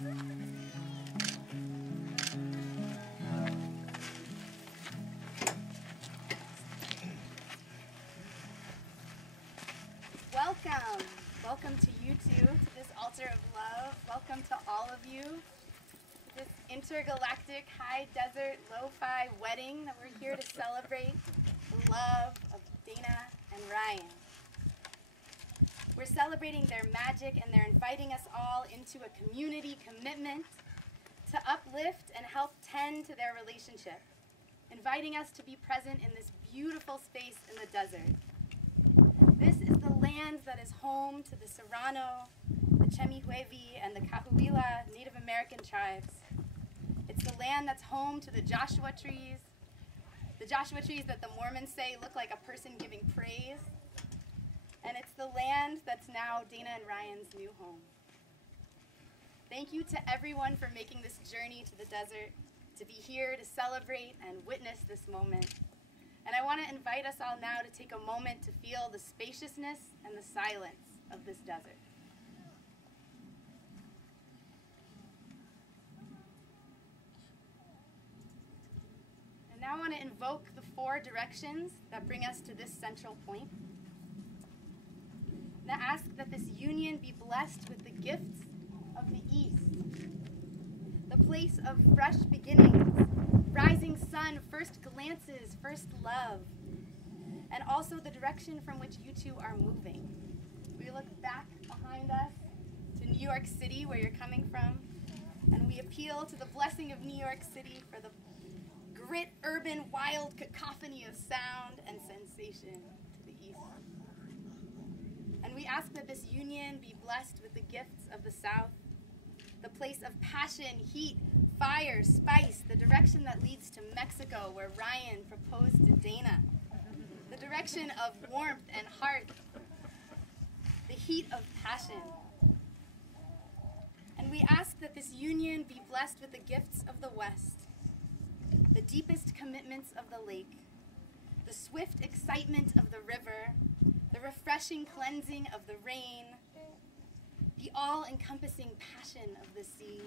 Welcome. Welcome to you two, to this altar of love. Welcome to all of you. This intergalactic, high desert, lo-fi wedding that we're here to celebrate the love of Dana and Ryan. We're celebrating their magic, and they're inviting us all into a community commitment to uplift and help tend to their relationship, inviting us to be present in this beautiful space in the desert. This is the land that is home to the Serrano, the Chemehuevi, and the Cahuilla Native American tribes. It's the land that's home to the Joshua trees that the Mormons say look like a person giving praise. And it's the land that's now Dana and Ryan's new home. Thank you to everyone for making this journey to the desert, to be here to celebrate and witness this moment. And I want to invite us all now to take a moment to feel the spaciousness and the silence of this desert. And now I want to invoke the 4 directions that bring us to this central point. And I ask that this union be blessed with the gifts of the East, the place of fresh beginnings, rising sun, first glances, first love, and also the direction from which you two are moving. We look back behind us to New York City, where you're coming from, and we appeal to the blessing of New York City for the grit, urban, wild cacophony of sound and sensation to the east. And we ask that this union be blessed with the gifts of the South, the place of passion, heat, fire, spice, the direction that leads to Mexico, where Ryan proposed to Dana, the direction of warmth and heart, the heat of passion. And we ask that this union be blessed with the gifts of the West, the deepest commitments of the lake, the swift excitement of the river, the refreshing cleansing of the rain, the all-encompassing passion of the sea.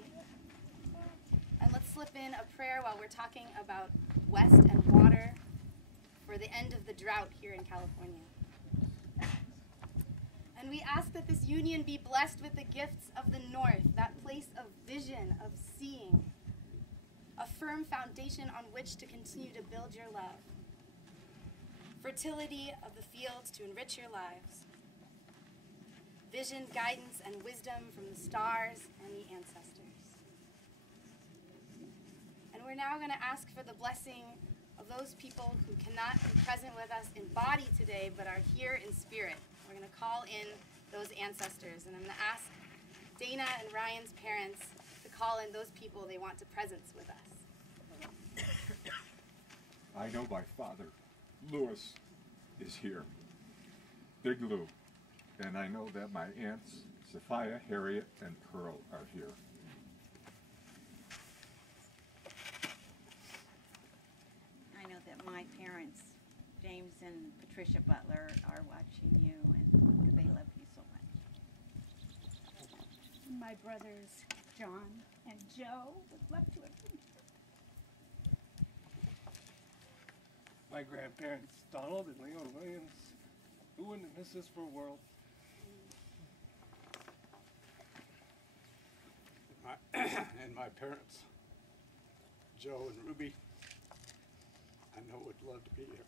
And let's slip in a prayer while we're talking about West and water for the end of the drought here in California. And we ask that this union be blessed with the gifts of the North, that place of vision, of seeing, a firm foundation on which to continue to build your love, fertility of the fields to enrich your lives, vision, guidance, and wisdom from the stars and the ancestors. And we're now going to ask for the blessing of those people who cannot be present with us in body today, but are here in spirit. We're going to call in those ancestors, and I'm going to ask Dana and Ryan's parents to call in those people they want to presence with us. I know my father, Louis, is here. Big Lou. And I know that my aunts, Sophia, Harriet, and Pearl are here. I know that my parents, James and Patricia Butler, are watching you, and they love you so much. My brothers, John and Joe, would love to have been. My grandparents, Donald and Leon Williams, who wouldn't miss this for a world? And my parents, Joe and Ruby, I know would love to be here.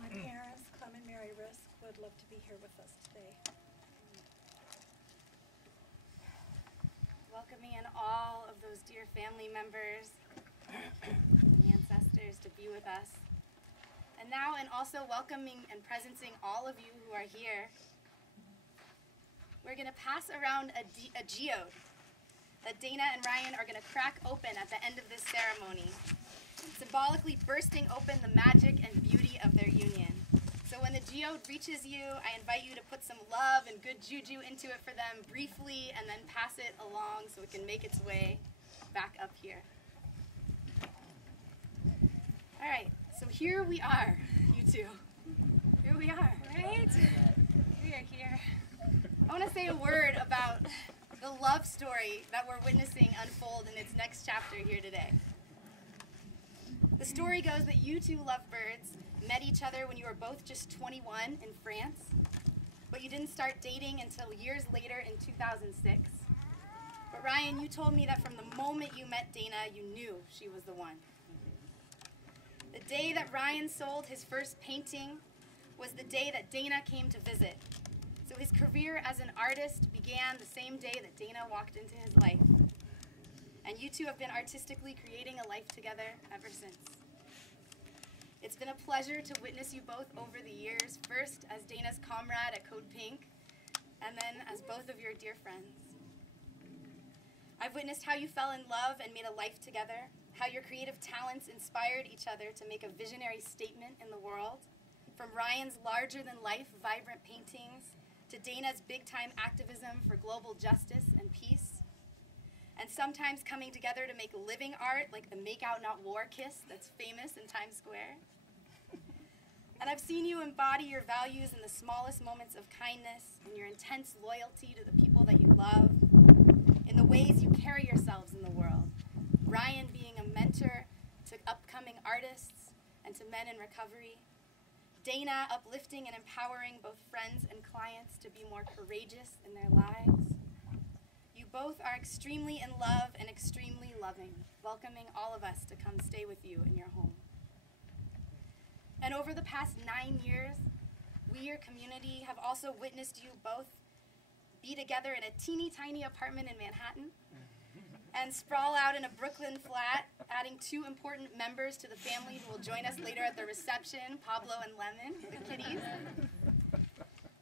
My parents, Clem and Mary Risk, would love to be here with us today. Welcoming in all of those dear family members, ancestors to be with us. And now, and also welcoming and presencing all of you who are here, we're going to pass around a geode that Dana and Ryan are going to crack open at the end of this ceremony, symbolically bursting open the magic and beauty of their union. So when the geode reaches you, I invite you to put some love and good juju into it for them briefly, and then pass it along so it can make its way back up here. All right, so here we are, you two. Here we are, right? We are here. I want to say a word about love story that we're witnessing unfold in its next chapter here today. The story goes that you two lovebirds met each other when you were both just 21 in France, but you didn't start dating until years later in 2006. But Ryan, you told me that from the moment you met Dana, you knew she was the one. The day that Ryan sold his first painting was the day that Dana came to visit. So his career as an artist began the same day that Dana walked into his life. And you two have been artistically creating a life together ever since. It's been a pleasure to witness you both over the years, first as Dana's comrade at Code Pink, and then as both of your dear friends. I've witnessed how you fell in love and made a life together, how your creative talents inspired each other to make a visionary statement in the world, from Ryan's larger-than-life vibrant paintings to Dana's big-time activism for global justice and peace, and sometimes coming together to make living art like the Make Out Not War kiss that's famous in Times Square. And I've seen you embody your values in the smallest moments of kindness, in your intense loyalty to the people that you love, in the ways you carry yourselves in the world. Ryan being a mentor to upcoming artists and to men in recovery. Dana uplifting and empowering both friends and clients to be more courageous in their lives. You both are extremely in love and extremely loving, welcoming all of us to come stay with you in your home. And over the past 9 years, we, your community, have also witnessed you both be together in a teeny tiny apartment in Manhattan and sprawl out in a Brooklyn flat, adding 2 important members to the family who will join us later at the reception, Pablo and Lemon, the kitties.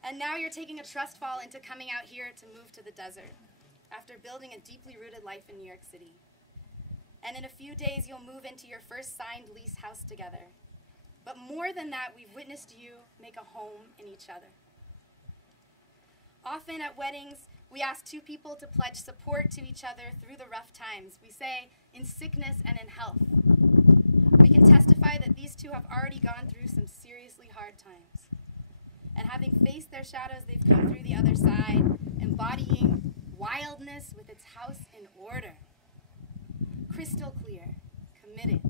And now you're taking a trust fall into coming out here to move to the desert after building a deeply rooted life in New York City. And in a few days, you'll move into your first signed lease house together. But more than that, we've witnessed you make a home in each other. Often at weddings, we ask 2 people to pledge support to each other through the rough times. We say, in sickness and in health. We can testify that these 2 have already gone through some seriously hard times. And having faced their shadows, they've come through the other side, embodying wildness with its house in order. Crystal clear, committed.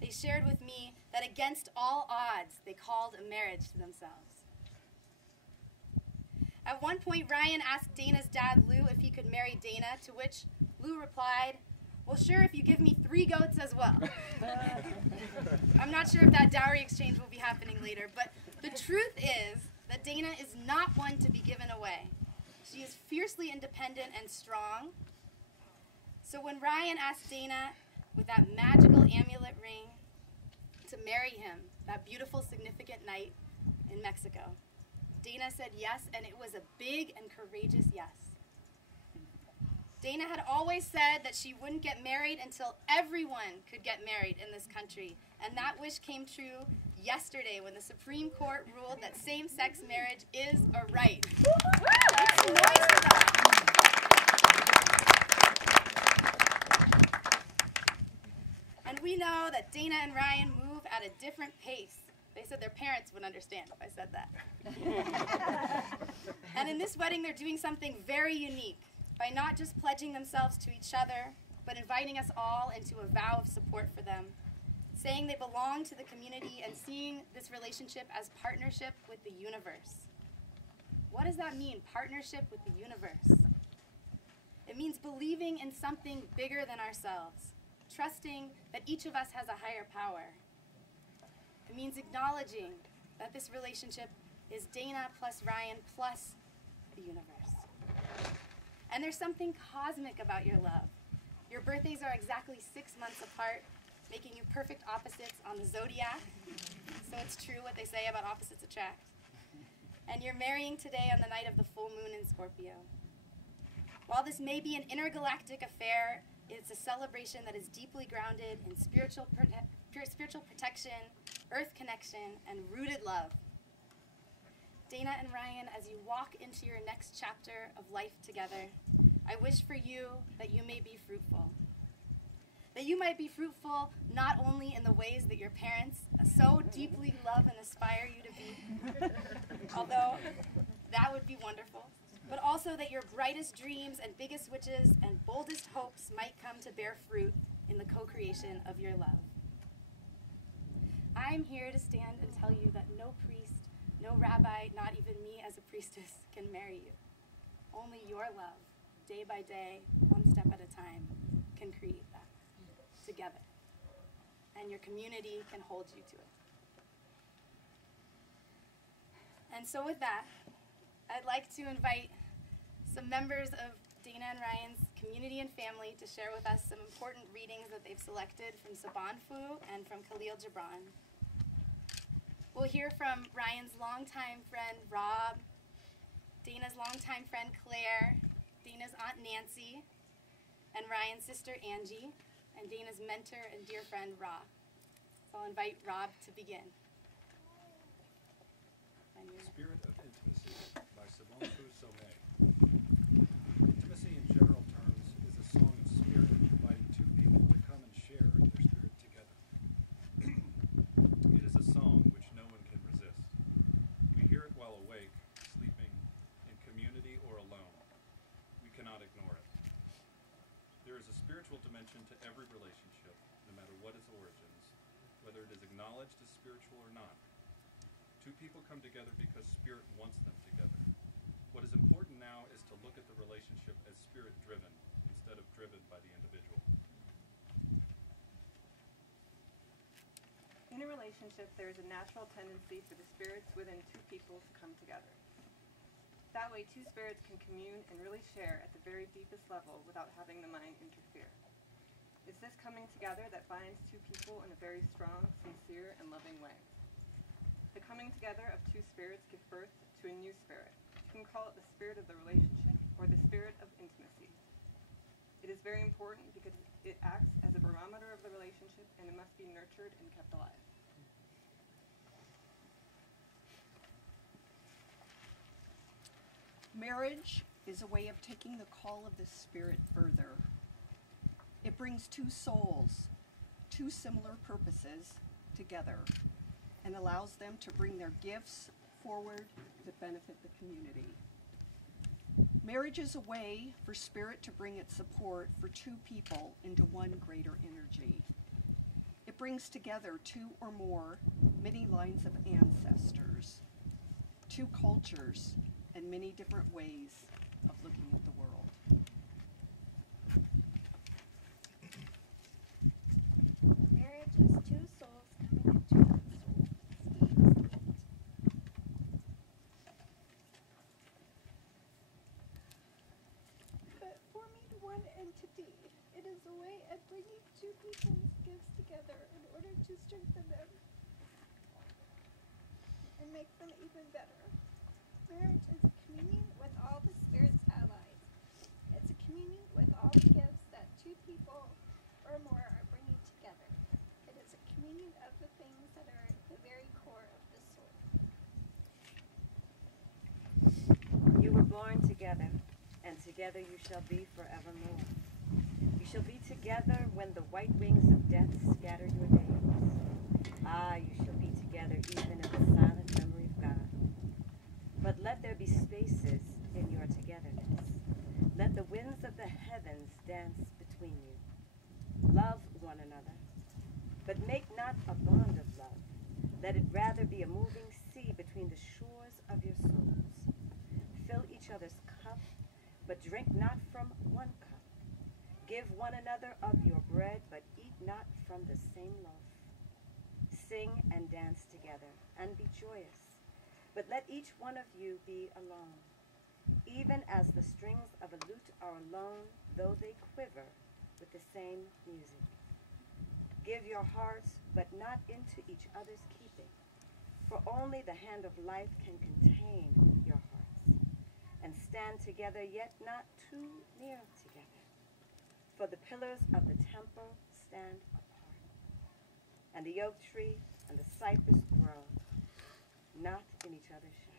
They shared with me that against all odds, they called a marriage to themselves. At one point, Ryan asked Dana's dad, Lou, if he could marry Dana, to which Lou replied, well, sure, if you give me 3 goats as well. I'm not sure if that dowry exchange will be happening later, but the truth is that Dana is not one to be given away. She is fiercely independent and strong. So when Ryan asked Dana, with that magical amulet ring, to marry him that beautiful, significant night in Mexico, Dana said yes, and it was a big and courageous yes. Dana had always said that she wouldn't get married until everyone could get married in this country, and that wish came true yesterday when the Supreme Court ruled that same-sex marriage is a right. And we know that Dana and Ryan move at a different pace. They said their parents would understand if I said that. And in this wedding, they're doing something very unique by not just pledging themselves to each other, but inviting us all into a vow of support for them, saying they belong to the community and seeing this relationship as partnership with the universe. What does that mean, partnership with the universe? It means believing in something bigger than ourselves, trusting that each of us has a higher power. It means acknowledging that this relationship is Dana plus Ryan plus the universe. And there's something cosmic about your love. Your birthdays are exactly 6 months apart, making you perfect opposites on the zodiac. So it's true what they say about opposites attract. And you're marrying today on the night of the full moon in Scorpio. While this may be an intergalactic affair, it's a celebration that is deeply grounded in spiritual protection, earth connection, and rooted love. Dana and Ryan, as you walk into your next chapter of life together, I wish for you that you may be fruitful. That you might be fruitful not only in the ways that your parents so deeply love and aspire you to be, although that would be wonderful, but also that your brightest dreams and biggest wishes and boldest hopes might come to bear fruit in the co-creation of your love. I'm here to stand and tell you that no priest, no rabbi, not even me as a priestess, can marry you. Only your love, day by day, one step at a time, can create that together. And your community can hold you to it. And so with that, I'd like to invite some members of Dana and Ryan's community and family to share with us some important readings that they've selected from Saban Fu and from Khalil Gibran. We'll hear from Ryan's longtime friend Rob, Dana's longtime friend Claire, Dana's Aunt Nancy, and Ryan's sister Angie, and Dana's mentor and dear friend Rob. So I'll invite Rob to begin. Spirit of Intimacy by Saban Fu Somé. Intimacy in general terms is a song of spirit inviting two people to come and share their spirit together. It is a song which no one can resist. We hear it while awake, sleeping, in community, or alone. We cannot ignore it. There is a spiritual dimension to every relationship, no matter what its origins, whether it is acknowledged as spiritual or not. Two people come together because spirit wants them together. What is important now is to look at the relationship as spirit-driven instead of driven by the individual. In a relationship, there is a natural tendency for the spirits within two people to come together. That way, two spirits can commune and really share at the very deepest level without having the mind interfere. It's this coming together that binds two people in a very strong, sincere, and loving way. The coming together of two spirits give birth to a new spirit. You can call it the spirit of the relationship or the spirit of intimacy. It is very important because it acts as a barometer of the relationship and it must be nurtured and kept alive. Marriage is a way of taking the call of the Spirit further. It brings two souls, two similar purposes, together and allows them to bring their gifts forward to benefit the community. Marriage is a way for Spirit to bring its support for two people into one greater energy. It brings together two or more, many lines of ancestors, two cultures, and many different ways of looking at the world. Marriage is two souls coming into one soul. But forming one entity, it is a way of bringing two people's gifts together in order to strengthen them and make them even better. Marriage is a communion with all the Spirit's allies. It's a communion with all the gifts that two people or more are bringing together. It is a communion of the things that are at the very core of the soul. You were born together, and together you shall be forevermore. You shall be together when the white wings of death scatter your days. Ah, you shall be together even in the silent memory of God. But let there be spaces in your togetherness. Let the winds of the heavens dance between you. Love one another, but make not a bond of love. Let it rather be a moving sea between the shores of your souls. Fill each other's cup, but drink not from one cup. Give one another of your bread, but eat not from the same loaf. Sing and dance together, and be joyous. But let each one of you be alone, even as the strings of a lute are alone, though they quiver with the same music. Give your hearts, but not into each other's keeping, for only the hand of life can contain your hearts, and stand together, yet not too near together. For the pillars of the temple stand apart, and the oak tree and the cypress grow, not in each other's shadows.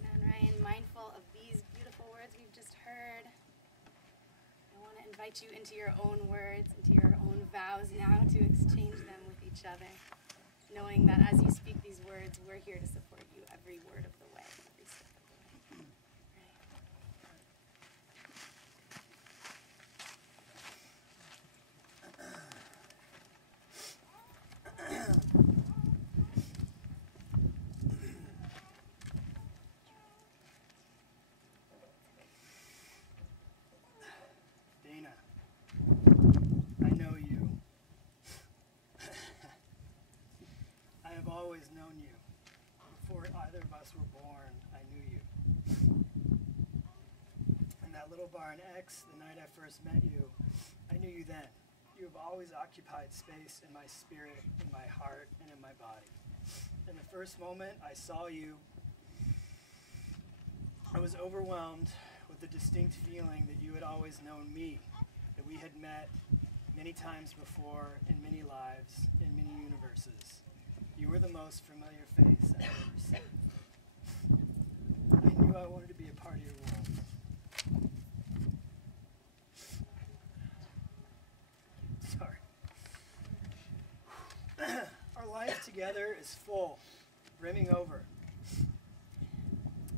Dana and Ryan, mindful of these beautiful words we've just heard, I want to invite you into your own words, into your own vows now to exchange them with each other, knowing knowing that as you speak these words, we're here to support you every word of the way. Every step. Dana, I know you. I have always known you. Before either of us were born, I knew you. In that little bar in X, the night I first met you, I knew you then. You have always occupied space in my spirit, in my heart, and in my body. In the first moment I saw you, I was overwhelmed with the distinct feeling that you had always known me, that we had met many times before, in many lives, in many universes. You were the most familiar face I've ever seen. I knew I wanted to be a part of your world. Sorry. Our life together is full, brimming over.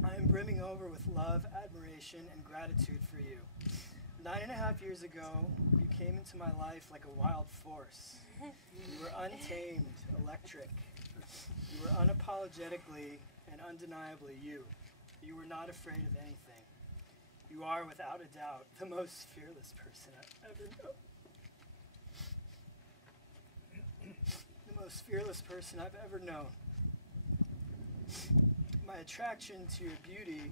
I am brimming over with love, admiration, and gratitude for you. 9.5 years ago, you came into my life like a wild force. You were untamed, electric. You were unapologetically and undeniably you. You were not afraid of anything. You are, without a doubt, the most fearless person I've ever known. The most fearless person I've ever known. My attraction to your beauty,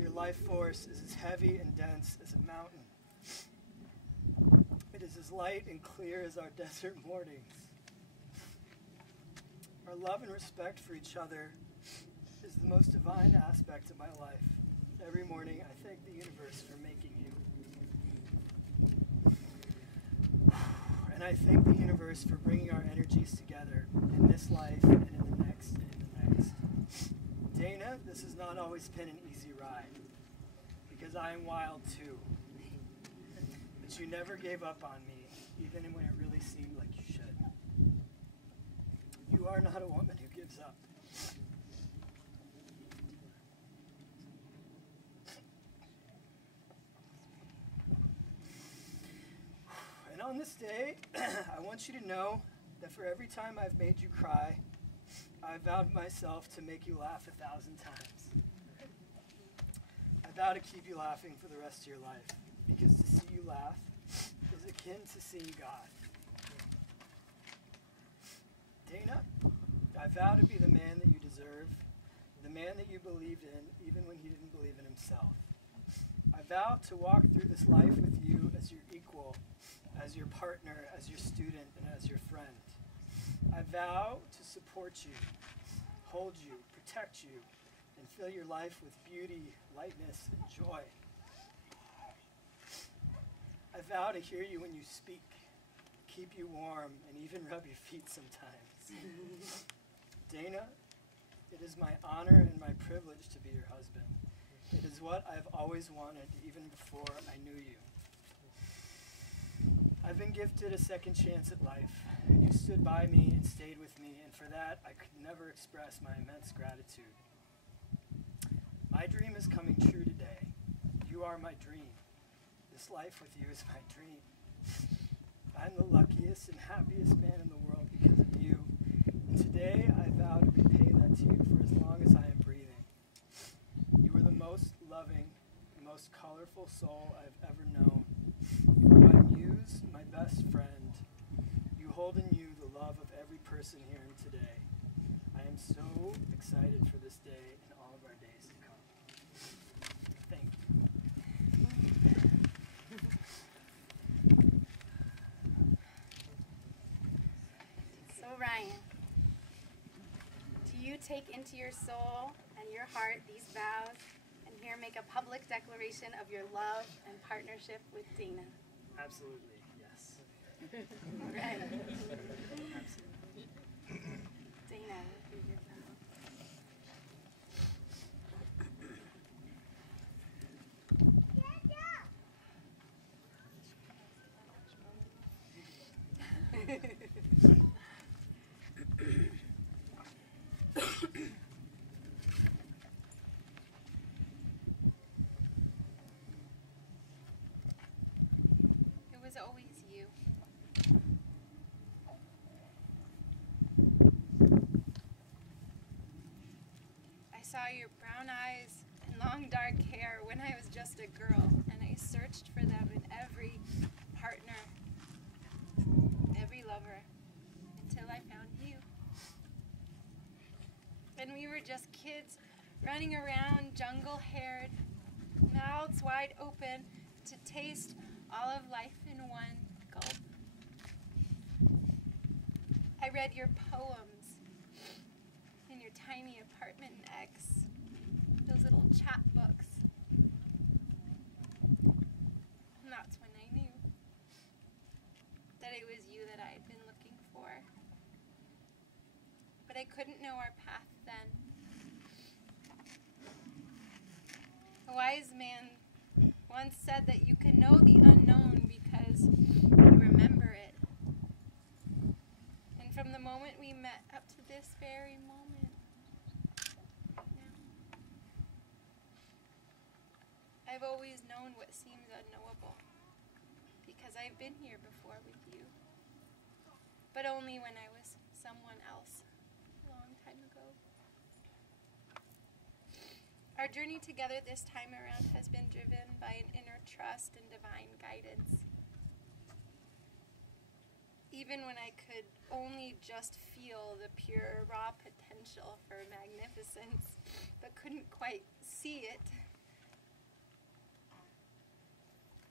your life force, is as heavy and dense as a mountain. It is as light and clear as our desert mornings. Our love and respect for each other is the most divine aspect of my life. Every morning I thank the universe for making you. And I thank the universe for bringing our energies together in this life and in the next and in the next. Dana, this has not always been an easy ride, because I am wild too. But you never gave up on me, even when it really seemed like you should. You are not a woman who gives up. And on this day, I want you to know that for every time I've made you cry, I vowed myself to make you laugh 1,000 times. I vow to keep you laughing for the rest of your life, because to see you laugh is akin to seeing God. Dana, I vow to be the man that you deserve, the man that you believed in, even when he didn't believe in himself. I vow to walk through this life with you as your equal, as your partner, as your student, and as your friend. I vow to support you, hold you, protect you, and fill your life with beauty, lightness, and joy. I vow to hear you when you speak, keep you warm, and even rub your feet sometimes. Dana, it is my honor and my privilege to be your husband. It is what I've always wanted, even before I knew you. I've been gifted a second chance at life, and you stood by me and stayed with me, and for that I could never express my immense gratitude. My dream is coming true today. You are my dream. This life with you is my dream. I'm the luckiest and happiest man in the world because of you, and today I vow to repay that to you for as long as I am breathing. You are the most loving, the most colorful soul I've ever known. You are my muse, my best friend. You hold in you the love of every person here today. I am so excited for this day and all of our days to come. Thank you. So Ryan, do you take into your soul and your heart these vows and here make a public declaration of your love and partnership with Dana? Absolutely, yes. Right. Dana, do your vow. searched for them in every partner, every lover, until I found you. And we were just kids running around, jungle-haired, mouths wide open to taste all of life in one gulp. I read your poems in your tiny apartment next, those little chapbooks. And that's when I knew that it was you that I had been looking for. But I couldn't know our path then. A wise man once said that you can know the unknown because you remember it. And from the moment we met up to this very moment, I've always known what seems unknowable because I've been here before with you, but only when I was someone else a long time ago. Our journey together this time around has been driven by an inner trust and divine guidance. Even when I could only just feel the pure, raw potential for magnificence, but couldn't quite see it.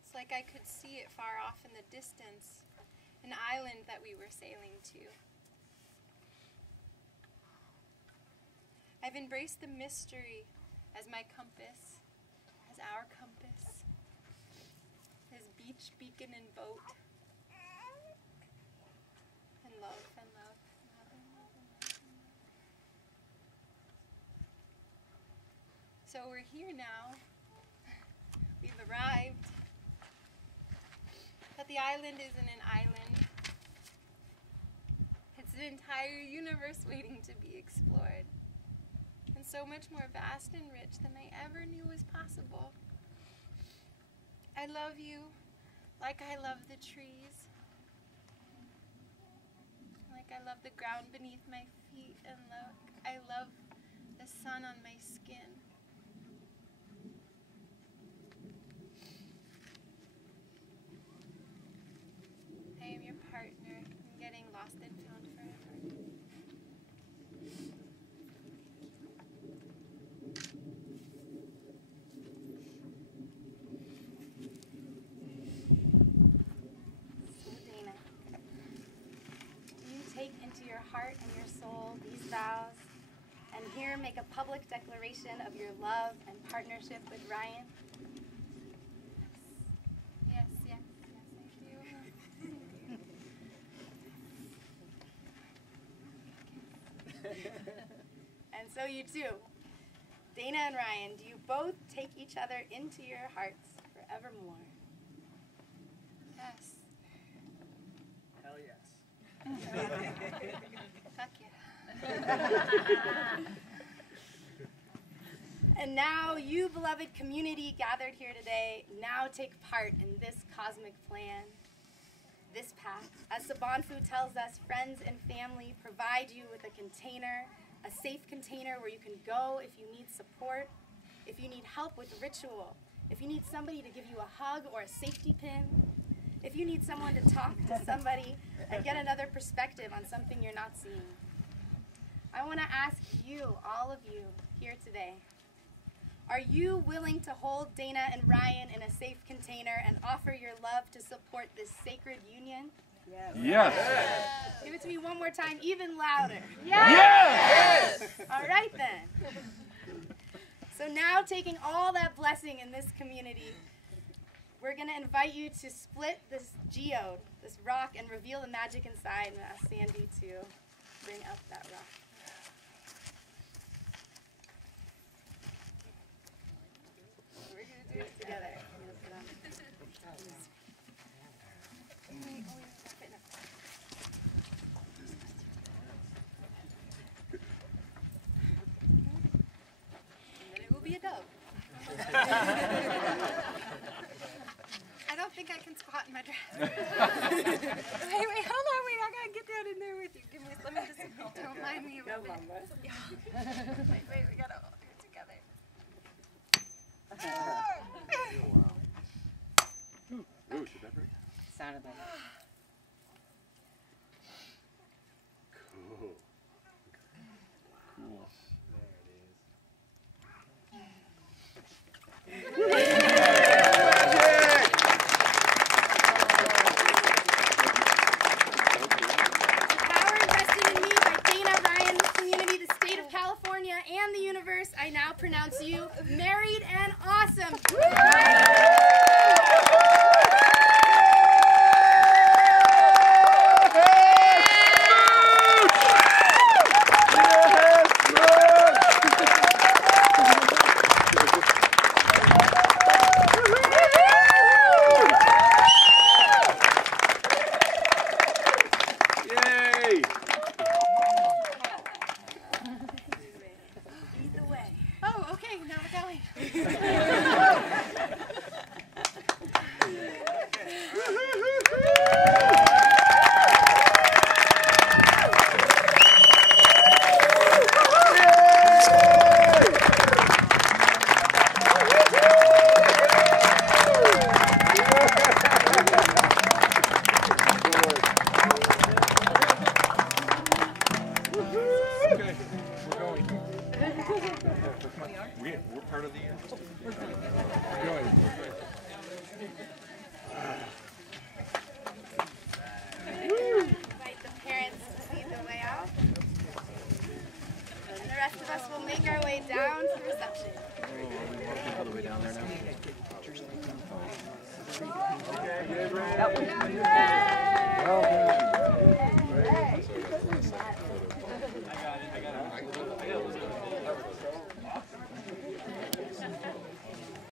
It's like I could see it far off in the distance, an island that we were sailing to. I've embraced the mystery as my compass, as our compass, as beach, beacon, and boat, and love, and love. So we're here now. We've arrived. But the island isn't an island. It's an entire universe waiting to be explored. And so much more vast and rich than I ever knew was possible. I love you like I love the trees. Like I love the ground beneath my feet, and I love the sun on my skin. I am your partner in getting lost and found forever. So Dana, do you take into your heart and your soul these vows, and here make a public declaration of your love and partnership with Ryan? Yes, yes, yes, I do. And so you too, Dana and Ryan, do you both take each other into your hearts forevermore? Yes. Hell yes. Fuck yeah. And now, you beloved community gathered here today, now take part in this cosmic plan, this path. As Sabanfu tells us, friends and family provide you with a container, a safe container where you can go if you need support, if you need help with ritual, if you need somebody to give you a hug or a safety pin, if you need someone to talk to somebody and get another perspective on something you're not seeing. I want to ask you, all of you here today, are you willing to hold Dana and Ryan in a safe container and offer your love to support this sacred union? Yes. Yes. Give it to me one more time, even louder. Yes! All right then. So now, taking all that blessing in this community, we're going to invite you to split this geode, this rock, and reveal the magic inside, and ask Sandy to bring up that rock. We're going to do it together. And then it will be a dove. I don't think I can squat in my dress. Wait, hold on, I gotta get down in there with you. Let me just, don't mind me a little bit. Wait, we gotta hold it together. Thank you.